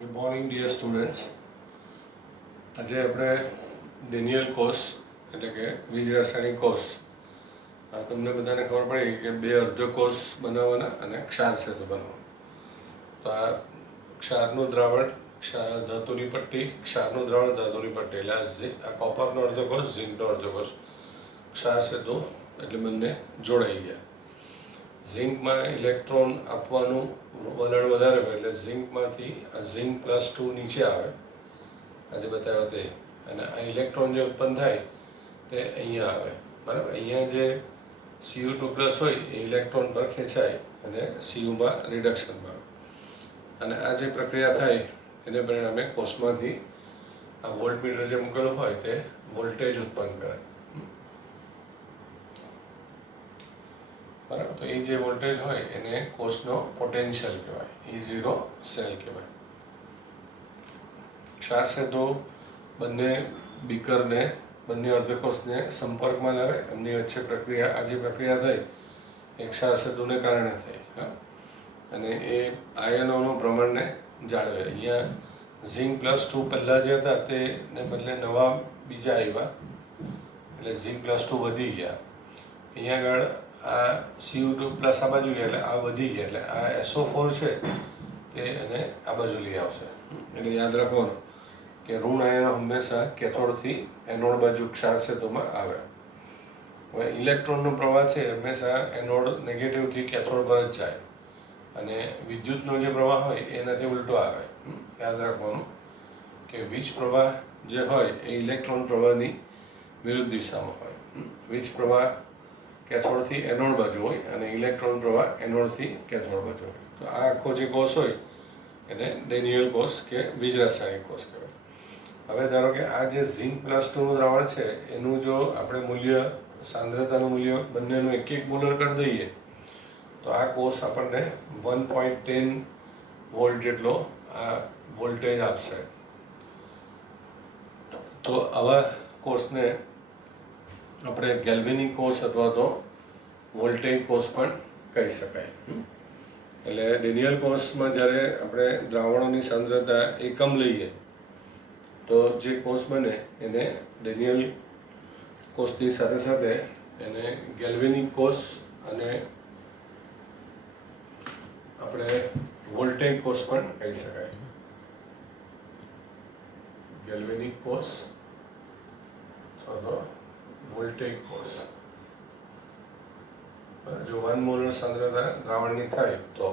Good morning dear students. આજે આપણે Daniel કોષ એટલે કે વીજ રાસાયણિક કોષ, તમને બધાને ખબર પડી કે બે અર્ધકોષ બનાવવાના અને ક્ષાર સેતુ બનાવવાનો. તો આ ક્ષારનું દ્રાવણ ધાતુની પટ્ટી, ક્ષારનું દ્રાવણ ધાતુની પટ્ટી એટલે આ કોપરનો અર્ધકોષ, ઝીંકનો અર્ધકોષ, ક્ષાર સેતુ એટલે બંને જોડાઈ ગયા. ઝીંકમાં ઇલેક્ટ્રોન આપવાનું વલણ વધારે હોય એટલે ઝીંકમાંથી આ ઝીંક+2 નીચે આવે, આજે બતાવ્યો તે, અને આ ઇલેક્ટ્રોન જે ઉત્પન્ન થાય તે અહીંયા આવે. બરાબર, અહીંયા જે Cu2+ હોય એ ઇલેક્ટ્રોન પર ખેંચાય અને Cuમાં રિડક્શનમાં આવે. અને આ જે પ્રક્રિયા થાય એને પરિણામે કોષમાંથી આ વોલ્ટમીટર જે મૂકેલું હોય તે વોલ્ટેજ ઉત્પન્ન કરે. બરાબર, તો એ જે વોલ્ટેજ હોય એને કોષનો પોટેન્શિયલ કહેવાય, E0 સેલ કહેવાય. ક્ષાર સેતુ બંને બીકરને, બંને અર્ધકોષને સંપર્કમાં લાવે. એમની વચ્ચે પ્રક્રિયા, આ જે પ્રક્રિયા થઈ એ ક્ષાર સેતુને કારણે થઈ. અને એ આયનોનું પ્રમાણને જાળવે. અહીંયા ઝીંક+2 પહેલાં જે હતા તેને બદલે નવા બીજા આવ્યા એટલે ઝીંક+2 વધી ગયા. અહીંયા આગળ આ Cu2+ આ બાજુ ગયા એટલે આ વધી ગયા એટલે આ SO4 છે તે અને આ બાજુ લઈ આવશે. એટલે યાદ રાખવાનું કે ઋણ આયનો હંમેશા કેથોડથી એનોડ બાજુ ક્ષાર સેતુમાં આવે. હવે ઇલેક્ટ્રોનનો પ્રવાહ છે હંમેશા એનોડ નેગેટિવથી કેથોડ પર જ જાય અને વિદ્યુતનો જે પ્રવાહ હોય એનાથી ઉલટો આવે. યાદ રાખવાનું કે વીજ પ્રવાહ જે હોય એ ઇલેક્ટ્રોન પ્રવાહની વિરુદ્ધ દિશામાં હોય. વીજ પ્રવાહ કેથોડથી એનોડ બાજુ હોય અને ઇલેક્ટ્રોન પ્રવાહ એનોડથી કેથોડ બાજુ હોય. તો આ આખો જે કોષ હોય એને ડેનિયલ કોષ કે વીજ રાસાયણિક કોષ કહેવાય. હવે ધારો કે આ જે ઝીંક+2નું દ્રાવણ છે એનું જો આપણે મૂલ્ય, સાંદ્રતાનું મૂલ્ય બંનેનું 1 મોલર કરી દઈએ તો આ કોષ આપણને 1.10 વોલ્ટ જેટલો આ વોલ્ટેજ આપશે. તો આવા કોષને આપણે ગેલ્વેનિક કોષ અથવા તો વોલ્ટેઇક કોષ પણ કહી શકાય. એટલે ડેનિયલ કોષમાં જ્યારે આપણે દ્રાવણોની સાંદ્રતા એકમ લઈએ તો જે કોષ બને એને ડેનિયલ કોષની સાથે સાથે એને ગેલ્વેનિક કોષ અને આપણે વોલ્ટેઇક કોષ પણ કહી શકાય. ગેલ્વેનિક કોષ અથવા તો વોલ્ટેઇક કોષ. જો 1 મોલર સાંદ્રતા દ્રાવણની થાય તો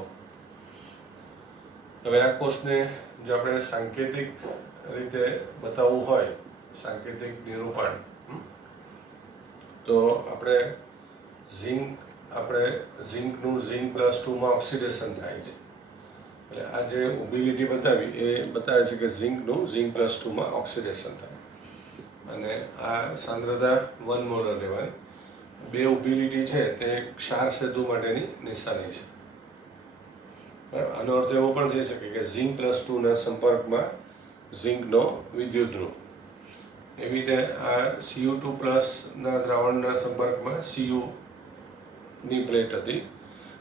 હવે આ કોષને જો આપણે સાંકેતિક રીતે બતાવવું હોય, સાંકેતિક નિરૂપણ, તો આપણે ઝીંકનું ઝીંક+2માં ઓક્સિડેશન થાય છે. એટલે આ જે ઊભી લીટી બતાવી એ બતાવે છે કે ઝીંકનું ઝીંક+2માં ઓક્સિડેશન થાય અને આ સાંદ્રતા 1 મોલર લેવાની. બે ઊભી લીટી છે તે ક્ષાર સેતુ માટેની નિશાની છે. આનો અર્થ એવો પણ થઈ શકે કે ઝીંક+2ના સંપર્કમાં ઝીંકનો વિદ્યુત ધ્રુવ. એવી રીતે આ Cu2+ના દ્રાવણના સંપર્કમાં Cuની પ્લેટ હતી,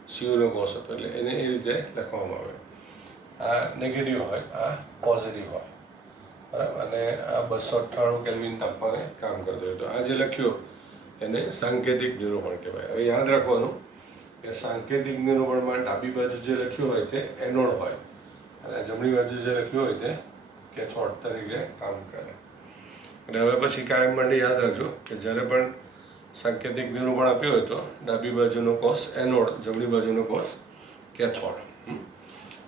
Cuનો કોષ હતો એટલે એને એ રીતે લખવામાં આવે. આ નેગેટિવ હોય, આ પોઝિટિવ હોય. બરાબર, અને આ 298 કેલ્વિન તાપમાને કામ કરતો હોય. તો આ જે લખ્યું એને સાંકેતિક નિરૂપણ કહેવાય. હવે યાદ રાખવાનું કે સાંકેતિક નિરૂપણમાં ડાબી બાજુ જે લખ્યું હોય તે એનોડ હોય અને જમણી બાજુ જે લખ્યું હોય તે કેથોડ તરીકે કામ કરે. અને હવે પછી કાયમ માટે યાદ રાખજો કે જ્યારે પણ સાંકેતિક નિરૂપણ આપ્યું હોય તો ડાબી બાજુનો કોષ એનોડ, જમણી બાજુનો કોષ કેથોડ.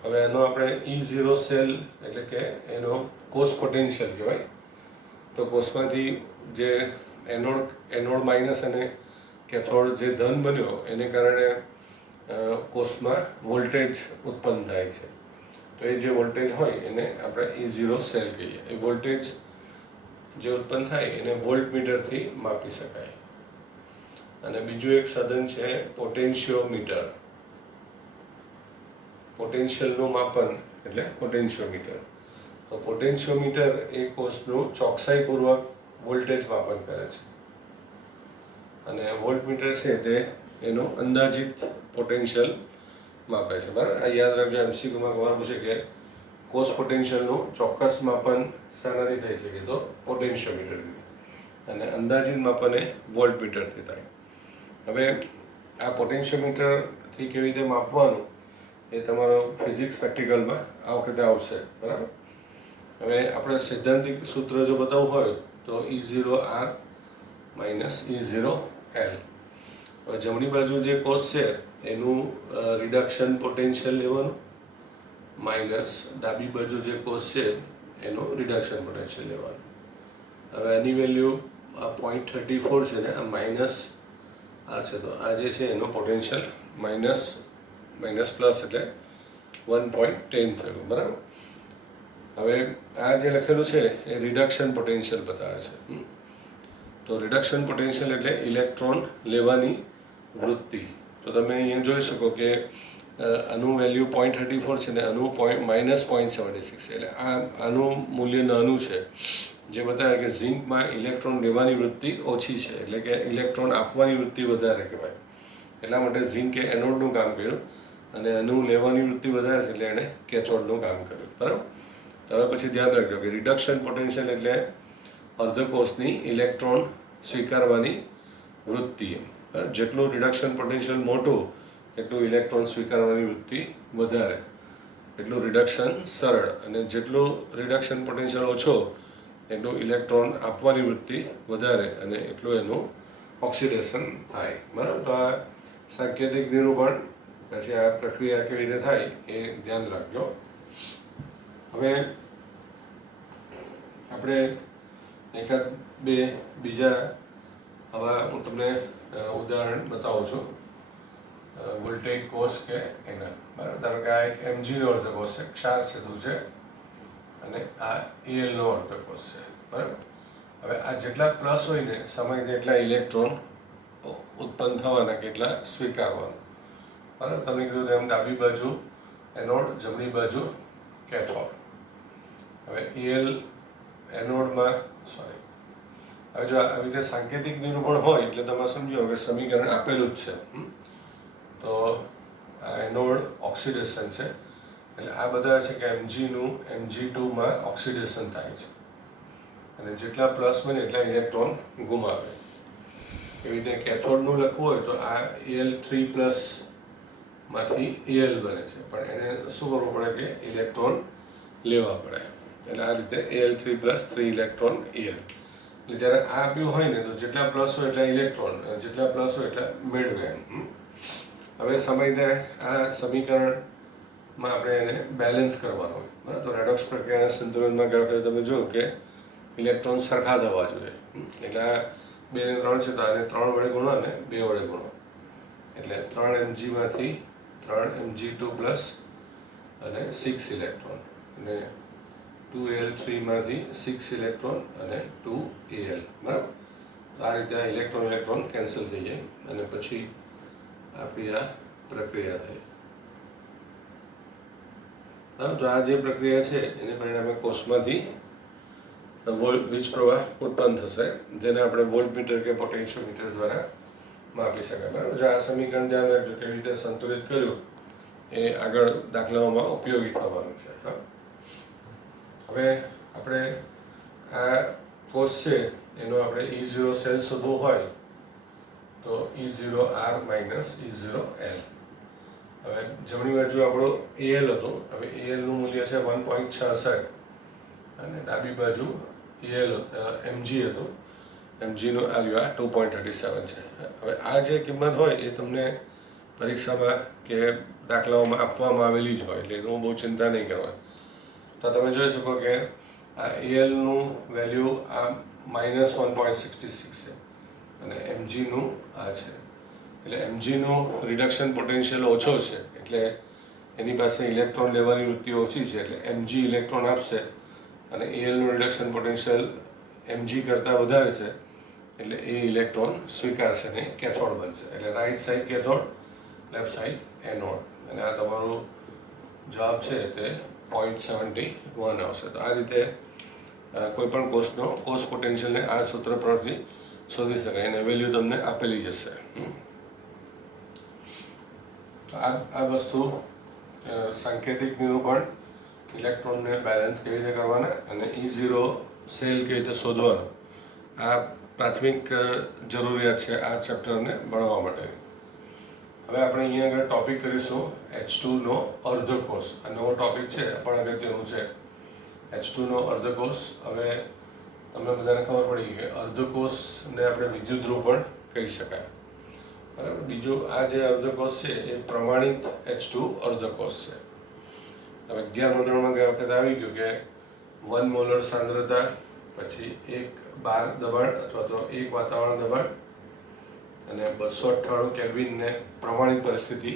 હવે એનો આપણે E0 સેલ એટલે કે એનો કોષ પોટેન્શિયલ કહેવાય. તો કોષમાંથી જે એનોડ માઇનસ અને કેથોડ જે ધન બન્યો એને કારણે કોષમાં વોલ્ટેજ ઉત્પન્ન થાય છે. તો એ જે વોલ્ટેજ હોય એને આપણે E0 સેલ કહીએ. એ વોલ્ટેજ જે ઉત્પન્ન થાય એને વોલ્ટમીટરથી માપી શકાય. અને બીજું એક સાધન છે પોટેન્શિયોમીટર. પોટેન્શિયલનું માપન એટલે પોટેન્શિયોમીટર. તો પોટેન્શિયોમીટર એ કોષનું ચોકસાઈપૂર્વક વોલ્ટેજ માપન કરે છે અને વોલ્ટમીટર છે તે એનો અંદાજિત પોટેન્શિયલ માપે છે. બરાબર, આ યાદ રાખજો. MCQમાં ખબર પૂછે કે કોષ પોટેન્શિયલનું ચોક્કસ માપન શાનાથી થઈ શકે તો પોટેન્શિયોમીટરથી, અને અંદાજિત માપન એ વોલ્ટમીટરથી થાય. હવે આ પોટેન્શિયોમીટરથી કેવી રીતે માપવાનું એ તમારો ફિઝિક્સ પ્રેક્ટિકલમાં આ વખતે આવશે, બરાબર. હવે આપણે સૈદ્ધાંતિક સૂત્ર જો બતાવવું હોય તો E0R માઇનસ E0L. હવે જમણી બાજુ જે કોષ છે એનું રિડક્શન પોટેન્શિયલ લેવાનું, માઇનસ ડાબી બાજુ જે કોષ છે એનું રિડક્શન પોટેન્શિયલ લેવાનું. હવે આની વેલ્યુ આ 0.34 છે ને, આ માઇનસ આ છે, તો આ જે છે એનો પોટેન્શિયલ માઇનસ પ્લસ એટલે 1.10 થયું, બરાબર. હવે આ જે લખેલું છે એ રિડક્શન પોટેન્શિયલ બતાવે છે. તો રિડક્શન પોટેન્શિયલ એટલે ઇલેક્ટ્રોન લેવાની વૃત્તિ. તો તમે અહીંયા જોઈ શકો કે આનું વેલ્યુ 0.34 છે ને આનું -0.76, એટલે આનું મૂલ્ય નાનું છે, જે બતાવે કે ઝિંકમાં ઇલેક્ટ્રોન લેવાની વૃત્તિ ઓછી છે, એટલે કે ઇલેક્ટ્રોન આપવાની વૃત્તિ વધારે કહેવાય. એટલા માટે ઝિંકે એનોડનું કામ કર્યું અને આનું લેવાની વૃત્તિ વધારે છે એટલે એણે કેથોડનું કામ કર્યું, બરાબર. હવે પછી ધ્યાન રાખજો કે રિડક્શન પોટેન્શિયલ એટલે અર્ધકોષની ઇલેક્ટ્રોન સ્વીકારવાની વૃત્તિ. જેટલું રિડક્શન પોટેન્શિયલ મોટું એટલું ઇલેક્ટ્રોન સ્વીકારવાની વૃત્તિ વધારે, એટલું રિડક્શન સરળ, અને જેટલું રિડક્શન પોટેન્શિયલ ઓછો એટલું ઇલેક્ટ્રોન આપવાની વૃત્તિ વધારે, અને એટલું એનું ઓક્સિડેશન થાય, બરાબર. તો આ સાંકેતિક નિરૂપણ પછી આ પ્રક્રિયા કેવી રીતે થાય એ ધ્યાન રાખજો. હવે આપણે એકાદ બે બીજા હવે હું તમને ઉદાહરણ બતાવું છું. વોલ્ટેઇક કોષ કે એના, બરાબર. ધારો કે આ એક Mgનો અર્ધકોષ છે, ક્ષાર સેતુ છે, અને આ Alનો અર્ધકોષ છે, બરાબર. હવે આ જેટલા પ્લસ હોય ને સમય એટલા ઇલેક્ટ્રોન ઉત્પન્ન થવાના, કેટલા સ્વીકારવાના, બરાબર. તમે કીધું તેમ ડાબી બાજુ એનોડ, જમણી બાજુ કેથોડ. હવે Al એનોડમાં હવે જો આવી રીતે સાંકેતિક નિરૂપણ હોય એટલે તમે સમજો કે સમીકરણ આપેલું જ છે. તો આ એનોડ ઓક્સિડેશન છે, એટલે આ બધા છે કે Mgનું Mg2માં ઓક્સિડેશન થાય છે, અને જેટલા પ્લસ બને એટલા ઇલેક્ટ્રોન ગુમાવે. એવી રીતે કેથોડનું લખવું હોય તો આ Al3+ માંથી Al બને છે, પણ એને શું કરવું પડે કે ઇલેક્ટ્રોન લેવા પડે, એટલે આ રીતે Al3+ 3 ઇલેક્ટ્રોન Al. એટલે જ્યારે આ આપ્યું હોય ને તો જેટલા પ્લસ હોય એટલા ઇલેક્ટ્રોન, જેટલા પ્લસ હોય એટલા મેળવે એમ. હવે સમય આ સમીકરણમાં આપણે એને બેલેન્સ કરવાનો હોય, બરાબર. તો રેડોક્સ પ્રક્રિયાના સંતુલનમાં ગયા વખતે તમે જુઓ કે ઇલેક્ટ્રોન સરખા થવા જોઈએ, એટલે આ 2 ને 3 છે તો આને 3 વડે ગુણો અને 2 વડે ગુણો, એટલે 3 Mgમાંથી 3 Mg2+ અને 6 ઇલેક્ટ્રોન, અને 2Al3માંથી 6 ઇલેક્ટ્રોન અને 2Al, બરાબર. આ રીતે આ ઇલેક્ટ્રોન કેન્સલ થઈ જાય, અને પછી આપણી આ પ્રક્રિયા થઈ, બરાબર. તો આ જે પ્રક્રિયા છે એને પરિણામે કોષમાંથી વીજ પ્રવાહ ઉત્પન્ન થશે, જેને આપણે વોલ્ટમીટર કે પોટેન્શિયોમીટર દ્વારા માપી શકાય, બરાબર. જો આ સમીકરણ ધ્યાન રાખજો કેવી રીતે સંતુલિત કર્યું એ આગળ દાખલાઓમાં ઉપયોગી થવાનું છે. હવે આપણે આ કોષ છે એનો આપણે E0 સેલ શોધવું હોય તો E0R માઇનસ E0L. હવે જમણી બાજુ આપણો Al હતું, હવે Alનું મૂલ્ય છે 1.66, અને ડાબી બાજુ Mg હતું, Mgનું આલ્યુ આ 2.37 છે. હવે આ જે કિંમત હોય એ તમને પરીક્ષામાં કે દાખલાઓમાં આપવામાં આવેલી જ હોય, એટલે એનું બહુ ચિંતા નહીં કરવાની. તો તમે જોઈ શકો કે આ Alનું વેલ્યુ આ -1.66 છે, અને Mgનું આ છે, એટલે Mgનું રિડક્શન પોટેન્શિયલ ઓછો છે, એટલે એની પાસે ઇલેક્ટ્રોન લેવાની વૃત્તિ ઓછી છે, એટલે Mg ઇલેક્ટ્રોન આપશે, અને Alનું રિડક્શન પોટેન્શિયલ Mg કરતાં વધારે છે, એટલે એ ઇલેક્ટ્રોન સ્વીકારશે અને કેથોડ બનશે. એટલે right side cathode, left side anode, અને આ તમારું જવાબ છે તે 0.71 આવશે. તો આ રીતે કોઈ પણ કોષ પોટેન્શિયલને આ સૂત્ર પરથી શોધી શકાય, અને વેલ્યુ તમને આપેલી જશે. તો આ વસ્તુ સાંકેતિક નિરૂપણ ઇલેક્ટ્રોનને બેલેન્સ કેવી રીતે કરવાના અને E0 સેલ કેવી રીતે શોધવાનો, આ પ્રાથમિક જરૂરિયાત છે આ ચેપ્ટરને ભણવા માટે. હવે આપણે અહીંયા આગળ ટોપિક કરીશું H2નો અર્ધકોષ. આ નવો ટોપિક છે પણ અગત્યનું છે. H2નો અર્ધકોષ. હવે તમને બધાને ખબર પડી કે અર્ધકોષને આપણે વિદ્યુત ધ્રુવ પણ કહી શકાય, બરાબર. બીજું આ જે અર્ધકોષ છે એ પ્રમાણિત H2 અર્ધકોષ છે. હવે 11મા ધોરણમાં ગયા વખતે આવી ગયું કે 1 મોલર સાંદ્રતા, પછી 1 બાર દબાણ અથવા તો 1 વાતાવરણ દબાણ અને 298 કેલ્વિનને પ્રમાણિત પરિસ્થિતિ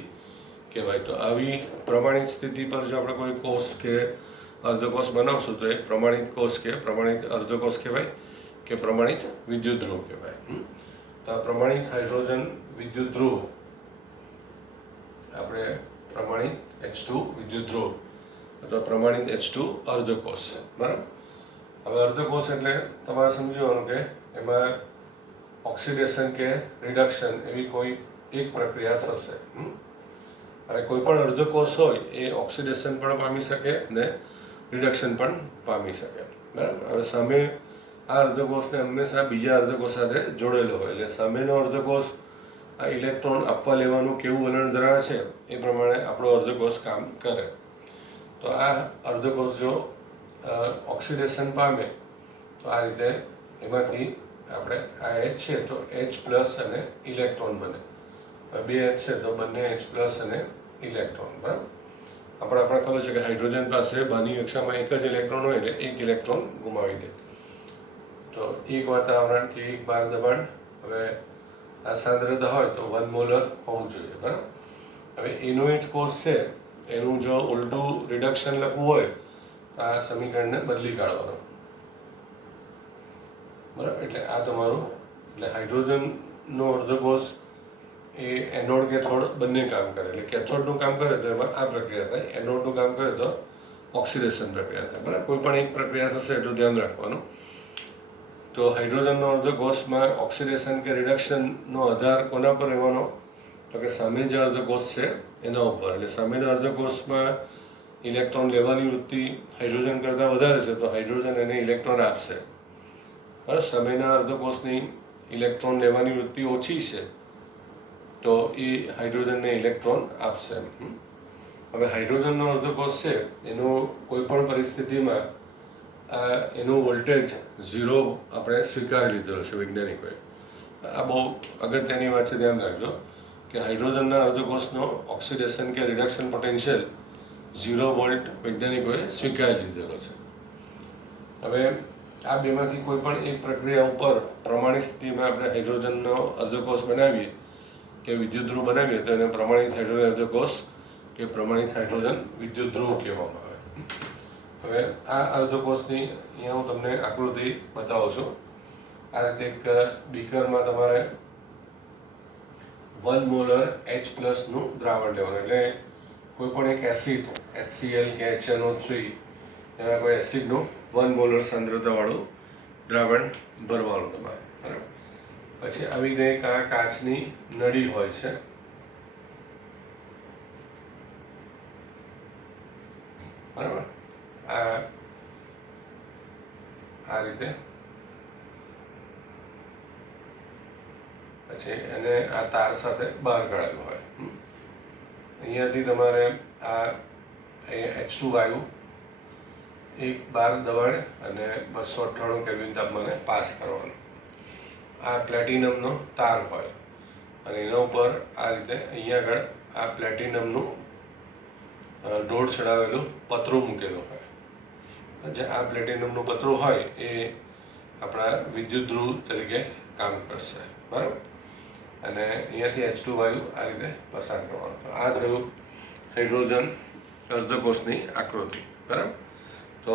કહેવાય. તો આવી પ્રમાણિત સ્થિતિ પર જો આપણે કોઈ કોષ કે અર્ધકોષ બનાવશું તો એ પ્રમાણિત કોષ કે પ્રમાણિત અર્ધકોષ કહેવાય કે પ્રમાણિત વિદ્યુત ધ્રુવ કહેવાય. તો આ પ્રમાણિત હાઇડ્રોજન વિદ્યુત ધ્રુવ આપણે પ્રમાણિત H2 વિદ્યુત ધ્રુવ અથવા પ્રમાણિત H2 અર્ધકોષ છે, બરાબર. હવે અર્ધકોષ એટલે તમારે સમજવાનું કે એમાં ઓક્સિડેશન કે રિડક્શન એવી કોઈ એક પ્રક્રિયા થશે. હવે કોઈ પણ અર્ધકોષ હોય એ ઓક્સિડેશન પણ પામી શકે અને રિડક્શન પણ પામી શકે, બરાબર. હવે સામે આ અર્ધકોષને હંમેશા બીજા અર્ધકોષ સાથે જોડેલો હોય એટલે સામેનો અર્ધકોષ આ ઇલેક્ટ્રોન આપવા લેવાનું કેવું વલણ ધરાવે છે એ પ્રમાણે આપણો અર્ધકોષ કામ કરે. તો આ અર્ધકોષ જો ઓક્સિડેશન પામે તો આ રીતે એમાંથી આપણે આ H છે તો H+ અને ઇલેક્ટ્રોન બને. 2 H છે તો બંને H+ અને ઇલેક્ટ્રોન, બરાબર. આપણે ખબર છે કે હાઇડ્રોજન પાસે બહારની કક્ષામાં એક જ ઇલેક્ટ્રોન હોય એટલે એક ઇલેક્ટ્રોન ગુમાવી દે. તો 1 વાતાવરણ કે 1 બાર દબાણ, હવે આ સાંદ્રતા હોય તો 1 મોલર હોવું જોઈએ, બરાબર. હવે એનો જ કોષ છે એનું જો ઉલટું રિડક્શન લખવું હોય તો આ સમીકરણને બદલી કાઢવાનું, બરાબર. એટલે આ તમારું એટલે હાઇડ્રોજનનો અર્ધકોષ એ એનોડ કેથોડ બંને કામ કરે. એટલે કેથોડનું કામ કરે તો એમાં આ પ્રક્રિયા થાય, એનોડનું કામ કરે તો ઓક્સિડેશન પ્રક્રિયા થાય, બરાબર. કોઈ પણ એક પ્રક્રિયા થશે એટલું ધ્યાન રાખવાનું. તો હાઇડ્રોજનનો અર્ધકોષમાં ઓક્સિડેશન કે રિડક્શનનો આધાર કોના પર રહેવાનો, તો કે સામે જે અર્ધકોષ છે એના ઉપર. એટલે સામેના અર્ધકોષમાં ઇલેક્ટ્રોન લેવાની વૃત્તિ હાઇડ્રોજન કરતાં વધારે છે તો હાઇડ્રોજન એને ઇલેક્ટ્રોન આપશે, બરાબર. સામેના અર્ધકોષની ઇલેક્ટ્રોન લેવાની વૃત્તિ ઓછી છે તો એ હાઇડ્રોજનને ઇલેક્ટ્રોન આપશે. હવે હાઇડ્રોજનનો અર્ધકોષ છે એનું કોઈ પણ પરિસ્થિતિમાં એનું વોલ્ટેજ 0 આપણે સ્વીકારી લીધેલો છે વૈજ્ઞાનિકોએ. આ બહુ અગત્યની વાત છે, ધ્યાન રાખજો કે હાઇડ્રોજનના અર્ધકોષનો ઓક્સિડેશન કે રિડક્શન પોટેન્શિયલ 0 વોલ્ટ વૈજ્ઞાનિકોએ સ્વીકારી લીધેલો છે. હવે આ બેમાંથી કોઈ પણ એક પ્રક્રિયા ઉપર પ્રમાણિત સ્થિતિમાં આપણે હાઇડ્રોજનનો અર્ધકોષ બનાવીએ કે વિદ્યુત ધ્રુવ બનાવીએ તો એને પ્રમાણિત હાઇડ્રોજન અર્ધકોષ કે પ્રમાણિત હાઇડ્રોજન વિદ્યુત ધ્રુવ કહેવામાં આવે. હવે આ અર્ધકોષની અહીંયા હું તમને આકૃતિ બતાવું છું. આ રીતે એક બીકરમાં તમારે 1 મોલર H+નું દ્રાવણ લેવાનું. એટલે કોઈ પણ એક એસિડ HCl કે HNO3 એવા કોઈ એસિડનું 1 મોલર સાંદ્રતાવાળું દ્રાવણ ભરવાનું તમારે, બરાબર. પછી આવી રીતે એક આ કાચની નળી હોય છે, બરાબર. આ રીતે પછી એને આ તાર સાથે બહાર કાઢેલું હોય. અહીંયાથી તમારે આ H2 વાયુ 1 બાર દબાણે અને 298 કેલ્વિન તાપમાને પાસ કરવાનો. આ પ્લેટિનમનો તાર હોય અને એના ઉપર આ રીતે અહીંયા આગળ આ પ્લેટિનમનું દોડ ચડાવેલું પતરું મૂકેલું હોય. જે આ પ્લેટિનમનું પતરું હોય એ આપણા વિદ્યુત ધ્રુવ તરીકે કામ કરશે, બરાબર. અને અહીંયાથી H2 વાયુ આ રીતે પસાર કરવાનો. આ થયું હાઇડ્રોજન અર્ધકોષની આકૃતિ, બરાબર. તો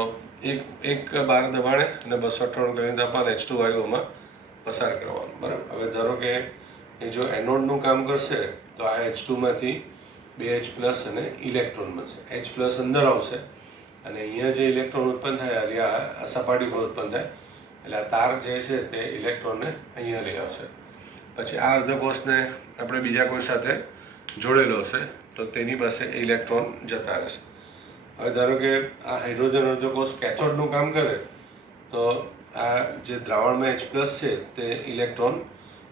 એક બાર દબાણે અને 298 કેલ્વિન તાપમાન H2 વાયુઓમાં પસાર કરવાનું, બરાબર. હવે ધારો કે એ જો એનોડનું કામ કરશે તો આ H2માંથી 2 H+ અને ઇલેક્ટ્રોન બનશે. H+ અંદર આવશે અને અહીંયા જે ઇલેક્ટ્રોન ઉત્પન્ન થાય આ સપાટી પર ઉત્પન્ન થાય એટલે આ તાર જે છે તે ઇલેક્ટ્રોનને અહીંયા લઈ આવશે. પછી આ અર્ધકોષને આપણે બીજા કોઈ સાથે જોડેલો હશે તો તેની પાસે ઇલેક્ટ્રોન જતા રહેશે. હવે ધારો કે આ હાઇડ્રોજન અર્ધકોષ કેથોડનું કામ કરે તો આ જે દ્રાવણમાં H+ છે તે ઇલેક્ટ્રોન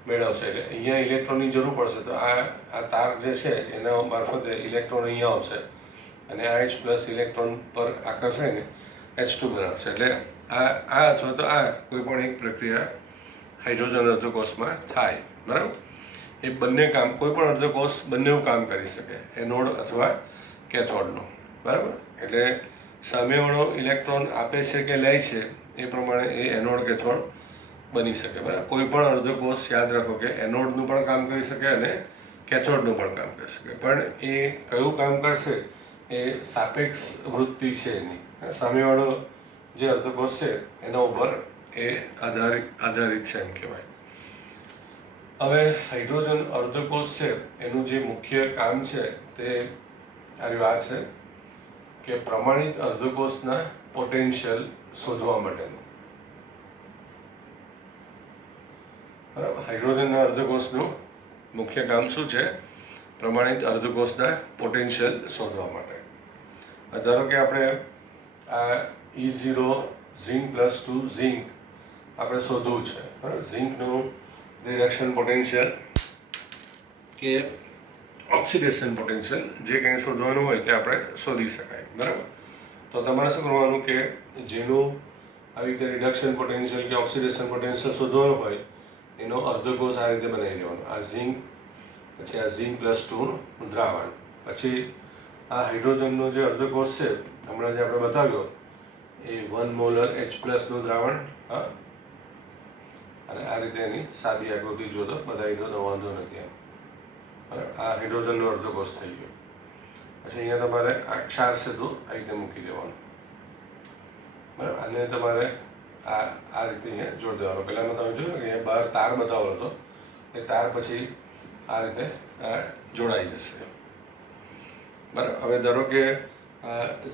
મેળવશે, એટલે અહીંયા ઇલેક્ટ્રોનની જરૂર પડશે, તો આ તાર જે છે એના મારફતે ઇલેક્ટ્રોન અહીંયા આવશે અને આ H+ ઇલેક્ટ્રોન પર આકર્ષાઈને H2 બનાવશે. એટલે આ અથવા તો આ કોઈ પણ એક પ્રક્રિયા હાઇડ્રોજન અર્ધકોષમાં થાય. બરાબર, એ બંને કામ, કોઈ પણ અર્ધકોષ બંને કામ કરી શકે, એનોડ અથવા કેથોડનો. બરાબર, એટલે સામેવાળો ઇલેક્ટ્રોન આપે છે કે લે છે એ પ્રમાણે એ એનોડ કેથોડ બની શકે. બરાબર, કોઈ પણ અર્ધકોષ યાદ રાખો કે એનોડનું પણ કામ કરી શકે અને કેથોડનું પણ કામ કરી શકે, પણ એ કયું કામ કરશે એ સાપેક્ષ વૃત્તિ છે એની. સામેવાળો જે અર્ધકોષ છે એના ઉપર એ આધારિત છે એમ કહેવાય. હવે હાઇડ્રોજન અર્ધકોષ છે એનું જે મુખ્ય કામ છે તે આ વાત છે કે પ્રમાણિત અર્ધકોષના પોટેન્શિયલ શોધવા માટેનું. બરાબર, હાઇડ્રોજનના અર્ધકોષનું મુખ્ય કામ શું છે? પ્રમાણિત અર્ધકોષના પોટેન્શિયલ શોધવા માટે. ધારો કે આપણે આ E0 ઝિંક +2 ઝિંક આપણે શોધવું છે. બરાબર, ઝિંકનું રિડક્શન પોટેન્શિયલ કે ઓક્સિડેશન પોટેન્શિયલ જે કંઈ શોધવાનું હોય તે આપણે શોધી શકાય. બરાબર, તો તમારે શું કરવાનું કે જેનું આવી રીતે રિડક્શન પોટેન્શિયલ કે ઓક્સિડેશન પોટેન્શિયલ શોધવાનું હોય એનો અર્ધકોષ આ રીતે બનાવી લેવાનો. આ ઝિંક, પછી આ ઝિંક +2 દ્રાવણ, પછી આ હાઇડ્રોજનનો જે અર્ધકોષ છે હમણાં જે આપણે બતાવ્યો એ 1 મોલર H+નું દ્રાવણ. હા, અને આ રીતે એની સાદી આકૃતિ જો તો બતાવી દો તો વાંધો નથી. બરાબર, આ હાઇડ્રોજનનો અર્ધકોષ થઈ ગયો. પછી અહીંયા તમારે આ ક્ષાર સેતુ આ રીતે મૂકી દેવાનું. બરાબર, આને તમારે આ રીતે અહીંયા જોડી દેવાનો. પહેલાંમાં તમે જોયું કે અહીંયા બહાર તાર બતાવેલો હતો, એ તાર પછી આ રીતે જોડાઈ જશે. બરાબર, હવે ધારો કે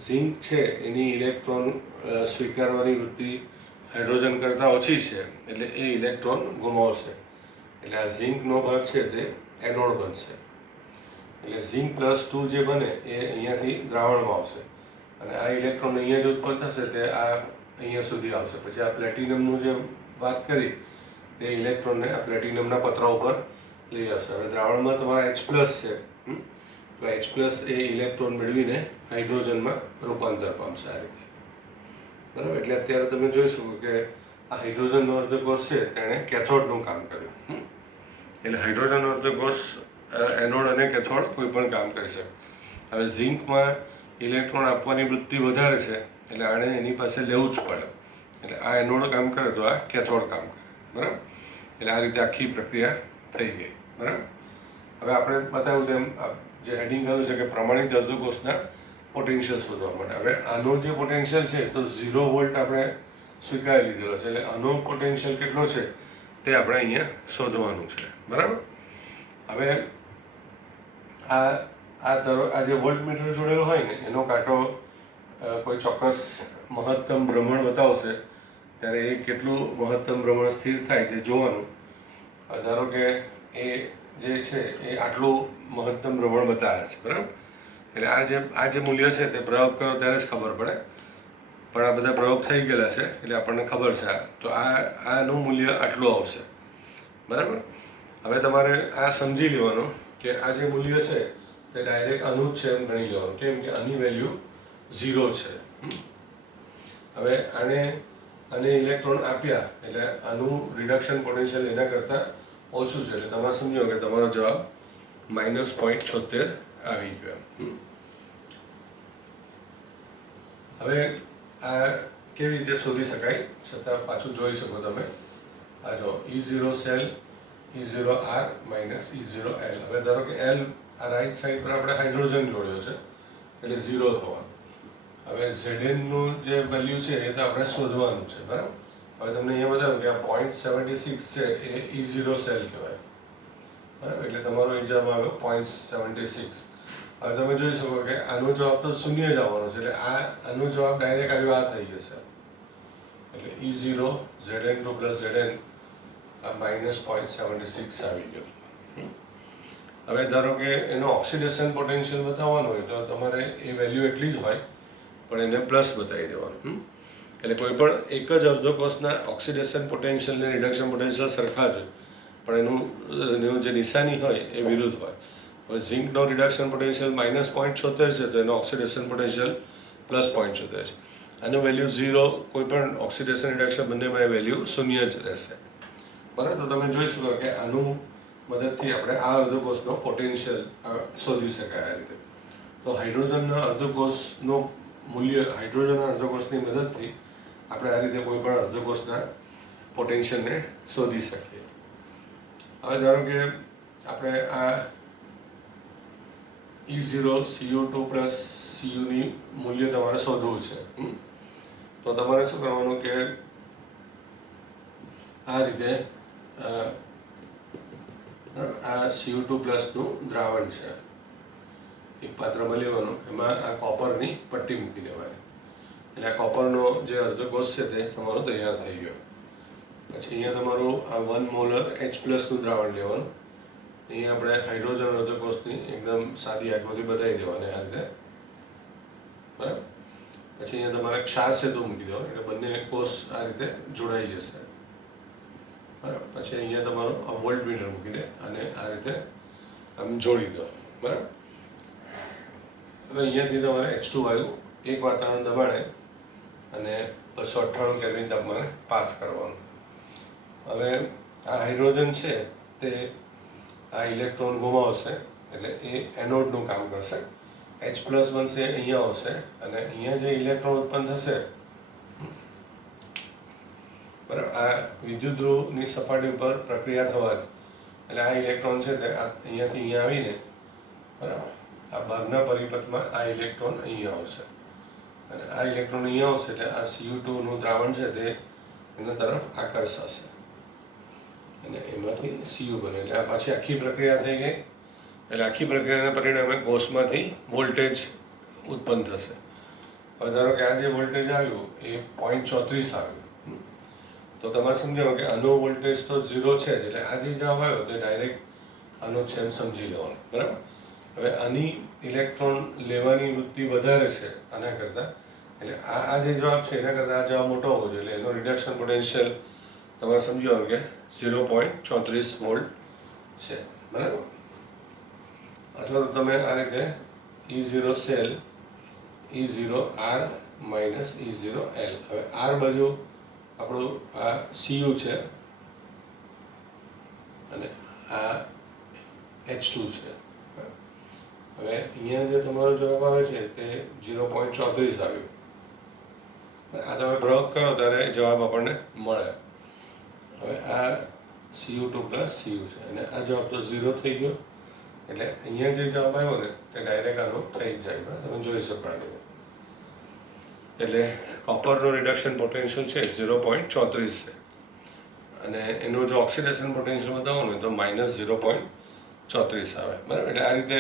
ઝિંક છે એની ઇલેક્ટ્રોન સ્વીકારવાની વૃત્તિ હાઇડ્રોજન કરતાં ઓછી છે, એટલે એ ઇલેક્ટ્રોન ગુમાવશે. એટલે આ ઝિંકનો ભાગ છે તે એનોડ બનશે. એટલે ઝિંક +2 જે બને એ અહીંયાથી દ્રાવણમાં આવશે અને આ ઇલેક્ટ્રોન અહીંયા જે ઉત્પન્ન થશે તે આ અહીંયા સુધી આવશે. પછી આ પ્લેટિનમનું જે વાત કરી તે ઇલેક્ટ્રોનને આ પ્લેટિનમના પતરા ઉપર લઈ આવશે. હવે દ્રાવણમાં તમારા H+ છે, તો H+ એ ઇલેક્ટ્રોન મેળવીને હાઇડ્રોજનમાં રૂપાંતર પામશે આ રીતે. બરાબર, એટલે અત્યારે તમે જોઈ શકો કે આ હાઇડ્રોજનનો અર્ધકોષ છે તેણે કેથોડનું કામ કર્યું. એટલે હાઇડ્રોજનનો અર્ધકોષ એનોડ અને કેથોડ કોઈ પણ કામ કરી શકે. હવે ઝિંકમાં ઇલેક્ટ્રોન આપવાની વૃત્તિ વધારે છે એટલે આણે એની પાસે લેવું જ પડે. એટલે આ એનોડ કામ કરે તો આ કેથોડ કામ કરે. બરાબર, એટલે આ રીતે આખી પ્રક્રિયા થઈ ગઈ. બરાબર, હવે આપણે બતાવ્યું તેમ જે હેડિંગ કર્યું છે કે પ્રમાણિત અર્ધકોષના પોટેન્શિયલ શોધવા માટે. હવે આનો જે પોટેન્શિયલ છે તો 0 વોલ્ટ આપણે સ્વીકારી લીધેલો છે, એટલે આનો પોટેન્શિયલ કેટલો છે તે આપણે અહીંયા શોધવાનું છે. બરાબર, હવે આ જે વોલ્ટ મીટર જોડેલો હોય ને એનો કાંટો કોઈ ચોક્કસ મહત્તમ ભ્રમણ બતાવશે ત્યારે એ કેટલું મહત્તમ ભ્રમણ સ્થિર થાય તે જોવાનું. ધારો કે એ જે છે એ આટલું મહત્તમ ભ્રમણ બતાવે છે. બરાબર, એટલે આ જે મૂલ્ય છે તે પ્રયોગ કરો ત્યારે જ ખબર પડે, પણ આ બધા પ્રયોગ થઈ ગયેલા છે એટલે આપણને ખબર છે. તો આનું મૂલ્ય આટલું આવશે. બરાબર, હવે તમારે આ સમજી લેવાનું કે આ જે મૂલ્ય છે તે ડાયરેક્ટ આનું જ છે એમ ગણી લેવાનું, કેમ કે આની વેલ્યુ 0 છે. હવે આને ઇલેક્ટ્રોન આપ્યા એટલે આનું રિડક્શન પોટેન્શિયલ એના કરતાં ઓછું છે, એટલે તમે સમજો કે તમારો જવાબ -0.76 આવી ગયો. હવે આ કેવી રીતે શોધી શકાય છતાં પાછું જોઈ શકો તમે. આ જો E0 સેલ E0R - E0L. હવે ધારો કે L આ રાઈટ સાઈડ પર આપણે હાઇડ્રોજન જોડ્યો છે એટલે 0 થવાનું. હવે Zn નું જે વેલ્યુ છે એ તો આપણે શોધવાનું છે. બરાબર, હવે તમને અહીંયા બતાવ્યું કે આ 0.76 છે એ E0 સેલ કહેવાય. બરાબર, એટલે તમારો એ જવાબ આવ્યો 0.76. હવે તમે જોઈ શકો કે આનો જવાબ તો 0 જ આવવાનો છે, એટલે આનો જવાબ ડાયરેક્ટ આવ્યો આ થઈ જશે. એટલે E0 Zn2 + Zn આ -0.76 આવી ગયો. હવે ધારો કે એનો ઓક્સિડેશન પોટેન્શિયલ બતાવવાનો હોય તો તમારે એ વેલ્યુ એટલી જ હોય પણ એને પ્લસ બતાવી દેવાનું. એટલે કોઈ પણ એક જ અર્ધકોષના ઓક્સિડેશન પોટેન્શિયલ ને રિડક્શન પોટેન્શિયલ સરખા જ હોય, પણ એનું જે નિશાની હોય એ વિરુદ્ધ હોય. હવે ઝીંકનો રિડક્શન પોટેન્શિયલ -0.76 છે, તો એનો ઓક્સિડેશન પોટેન્શિયલ +0.76 છે. આનું વેલ્યુ 0, કોઈ પણ ઓક્સિડેશન રિડક્શન બંનેમાં એ વેલ્યુ 0 જ રહેશે. બરાબર, તો તમે જોઈ શકો કે આનું મદદથી આપણે આ અર્ધકોષનો પોટેન્શિયલ શોધી શકાય આ રીતે. તો હાઇડ્રોજનના અર્ધકોષનું મૂલ્ય, હાઇડ્રોજનના અર્ધકોષની મદદથી આપણે આ રીતે કોઈ પણ અર્ધકોષના પોટેન્શિયલને શોધી શકીએ. હવે ધારો કે આપણે આ E0 Cu2 + Cuની મૂલ્ય તમારે શોધવું છે. તો તમારે શું કરવાનું કે આ રીતે આ Cu2+ નું દ્રાવણ છે, એક પાત્રમાં લેવાનું, એમાં આ કોપરની પટ્ટી મૂકી દેવાની. એટલે આ કોપરનો જે અર્ધકોષ છે તે તમારો તૈયાર થઈ ગયો. પછી અહીંયા તમારું આ 1 મોલર H+ નું દ્રાવણ લેવાનું. અહીંયા આપણે હાઇડ્રોજન અર્ધકોષની એકદમ સાદી આકૃતિ બતાવી દેવાની આ રીતે. બરાબર, પછી અહીંયા તમારે ક્ષાર સેતુ મૂકી દેવાનું, એટલે બંને કોષ આ રીતે જોડાઈ જશે. બરાબર, પછી અહીંયા તમારું આ વોલ્ટમીટર મૂકી દે અને આ રીતે આમ જોડી દો. બરાબર, હવે અહીંયાથી તમારે H2 વાયુ એક વાતાવરણ દબાણે અને 298 કેલ્વિન તાપમાને પાસ કરવાનું. હવે આ હાઇડ્રોજન છે તે આ ઇલેક્ટ્રોન ગુમાવશે, એટલે એ એનોડનું કામ કરશે. H+ બનશે, અહીંયા આવશે, અને અહીંયા જે ઇલેક્ટ્રોન ઉત્પન્ન થશે, બરાબર, આ વિદ્યુત ધ્રુવની સપાટી ઉપર પ્રક્રિયા થવાની. એટલે આ ઇલેક્ટ્રોન છે તે અહીંયાથી અહીંયા આવીને, બરાબર, આ બહારના પરિપથમાં આ ઇલેક્ટ્રોન અહીંયા આવશે, અને આ ઇલેક્ટ્રોન અહીંયા આવશે, એટલે આ Cu2નું દ્રાવણ છે તે એના તરફ આકર્ષાશે અને એમાંથી Cu બને. એટલે આ પાછી આખી પ્રક્રિયા થઈ ગઈ. એટલે આખી પ્રક્રિયાના પરિણામે કોષમાંથી વોલ્ટેજ ઉત્પન્ન થશે. હવે ધારો કે આ જે વોલ્ટેજ આવ્યું એ 0.34 આવ્યું, તો તમારે સમજાવો કે આનો વોલ્ટેજ તો 0 છે જ, એટલે આ જે જવાબ આવ્યો તે ડાયરેક્ટ આનો છે એમ સમજી લેવાનું. બરાબર, હવે આની ઇલેક્ટ્રોન લેવાની વૃત્તિ વધારે છે આના કરતાં, એટલે આ જે જવાબ છે એના કરતાં આ જવાબ મોટો હોવો જોઈએ. એટલે એનો રિડક્શન પોટેન્શિયલ તમારે સમજવાનું કે 0.34 વોલ્ટ છે. બરાબર, અથવા તો તમે આ રીતે E0 સેલ E0R - E0L. હવે R બાજુ આપણું આ Cu છે અને આ H2 છે. હવે અહીંયા જે તમારો જવાબ આવે છે તે 0.34 આવ્યું. આ તમે પ્રયોગ કરો ત્યારે જવાબ આપણને મળે. હવે આ Cu2 + Cu છે અને આ જવાબ તો 0 થઈ ગયો, એટલે અહીંયા જે જવાબ આવ્યો ને તે ડાયરેક્ટ આનો થઈ જ જાય. બરાબર, તમે જોઈ શકો. એટલે કોપરનો રિડક્શન પોટેન્શિયલ છે 0.34 છે, અને એનો જો ઓક્સિડેશન પોટેન્શિયલ બતાવવાનું હોય તો -0.34 આવે. બરાબર, એટલે આ રીતે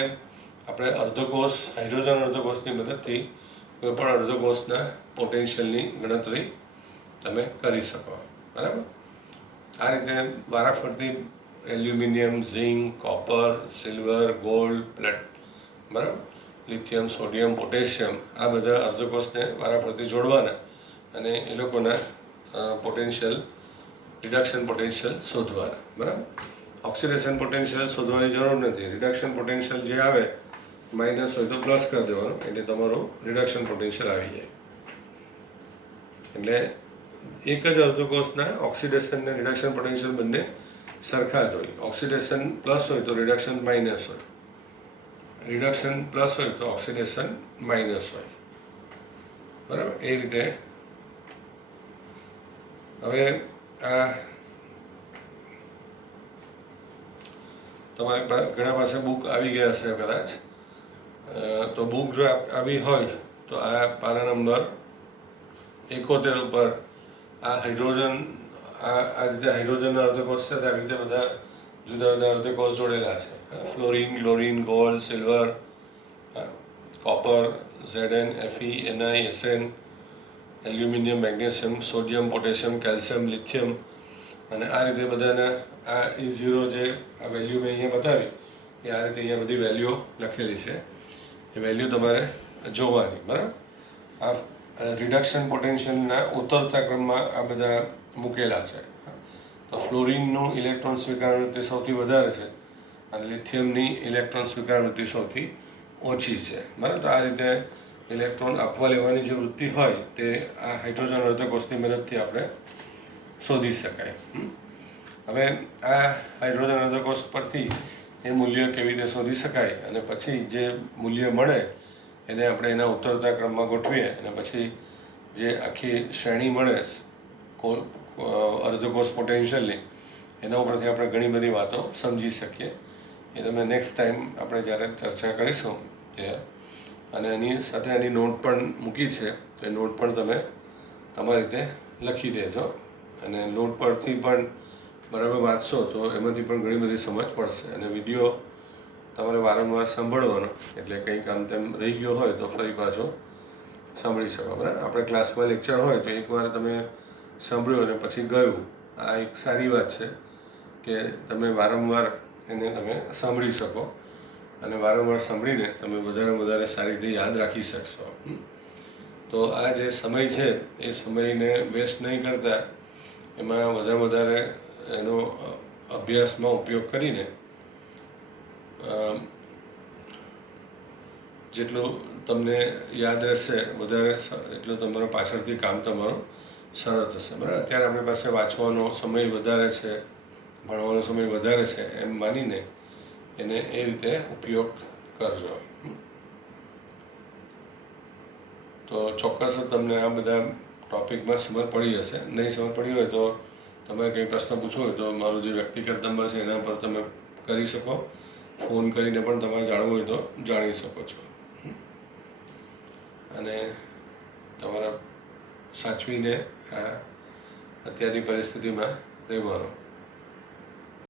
આપણે અર્ધકોષ, હાઇડ્રોજન અર્ધકોષની મદદથી કોઈ પણ અર્ધકોષના પોટેન્શિયલની ગણતરી તમે કરી શકો. બરાબર, આ રીતે વારાફરતી aluminium, zinc, copper, silver, gold, બરાબર, લિથિયમ, સોડિયમ, પોટેશિયમ, આ બધા અર્ધકોષને વારાફરતી જોડવાના અને એ લોકોના પોટેન્શિયલ, રિડક્શન પોટેન્શિયલ શોધવાના. બરાબર, ઓક્સિડેશન પોટેન્શિયલ શોધવાની જરૂર નથી. રિડક્શન પોટેન્શિયલ જે આવે માઇનસ હોય તો પ્લસ કરી દેવાનું, એટલે તમારું રિડક્શન પોટેન્શિયલ આવી જાય. એટલે એક જ અર્ધકોષના ઓક્સિડેશન અને રિડક્શન પોટેન્શિયલ બંને સરખા જ હોય. ઓક્સિડેશન પ્લસ હોય તો રિડક્શન માઇનસ હોય, રિડક્શન પ્લસ હોય તો ઓક્સિડેશન માઇનસ હોય. બરાબર, એ રીતે. હવે આ તમારી ઘણા પાસે બુક આવી ગયા હશે કદાચ, તો બુક જો આવી હોય તો આ પાના નંબર 71 ઉપર આ હાઇડ્રોજન, આ રીતે હાઇડ્રોજનના અર્ધકોષ છે, આવી રીતે બધા જુદા જુદા અર્ધકોષ જોડેલા છે. Fluorine, chlorine, gold, silver, copper, Zn, Fe, Ni, Sn, aluminium, magnesium, sodium, potassium, calcium, lithium, અને આ રીતે બધાના આ E0 જે આ વેલ્યુ મેં અહીંયા બતાવી એ આ રીતે અહીંયા બધી વેલ્યુઓ લખેલી છે. એ વેલ્યુ તમારે જોવાની. બરાબર, આ રિડક્શન પોટેન્શિયલના ઉતરતા ક્રમમાં આ બધા મૂકેલા છે. તો ફ્લોરિનનું ઇલેક્ટ્રોન સ્વીકાર વૃત્તિ સૌથી વધારે છે અને લિથિયમની ઇલેક્ટ્રોન સ્વીકાર વૃત્તિ સૌથી ઓછી છે. બરાબર, તો આ રીતે ઇલેક્ટ્રોન આપવા લેવાની જે વૃત્તિ હોય તે આ હાઇડ્રોજન અર્ધકોષની મદદથી આપણે શોધી શકાય. હવે આ હાઇડ્રોજન અર્ધકોષ પરથી એ મૂલ્ય કેવી રીતે શોધી શકાય અને પછી જે મૂલ્ય મળે એને આપણે એના ઉતરતા ક્રમમાં ગોઠવીએ અને પછી જે આખી શ્રેણી મળે અર્ધકોષ પોટેન્શિયલની, એના ઉપરથી આપણે ઘણી બધી વાતો સમજી શકીએ. એ તમને નેક્સ્ટ ટાઈમ આપણે જ્યારે ચર્ચા કરીશું તે, અને એની સાથે એની નોટ પણ મૂકી છે, તો એ નોટ પણ તમે તમારી રીતે લખી દેજો અને નોટ પરથી પણ બરાબર વાંચશો તો એમાંથી પણ ઘણી બધી સમજ પડશે. અને વિડીયો તમારે વારંવાર સાંભળવાનો, એટલે કંઈક આમ તેમ રહી ગયો હોય તો ફરી પાછો સાંભળી શકો. બરાબર, આપણે ક્લાસમાં લેક્ચર હોય તો એકવાર તમે સાંભળ્યું અને પછી ગયું, આ એક સારી વાત છે કે તમે વારંવાર એને તમે સાંભળી શકો અને વારંવાર સાંભળીને તમે વધારે સારી રીતે યાદ રાખી શકશો. તો આ જે સમય છે એ સમયને વેસ્ટ નહીં કરતા એમાં વધારે એનો અભ્યાસમાં ઉપયોગ કરીને જેટલું તમને યાદ રહેશે વધારે એટલું તમારું પાછળથી કામ તમારું સરળ થશે. બરાબર, અત્યારે આપણી પાસે વાંચવાનો સમય વધારે છે, ભણવાનો સમય વધારે છે એમ માનીને એને એ રીતે ઉપયોગ કરજો. તો ચોક્કસ તમને આ બધા ટૉપિકમાં સમજ પડી હશે. નહીં સમજ પડી હોય તો તમારે કંઈ પ્રશ્ન પૂછવો હોય તો મારો જે વ્યક્તિગત નંબર છે એના પર તમે કરી શકો. ફોન કરીને પણ તમારે જાણવું હોય તો જાણી શકો છો. અને તમારા સાચવીને આ અત્યારની પરિસ્થિતિમાં રહેવાનો.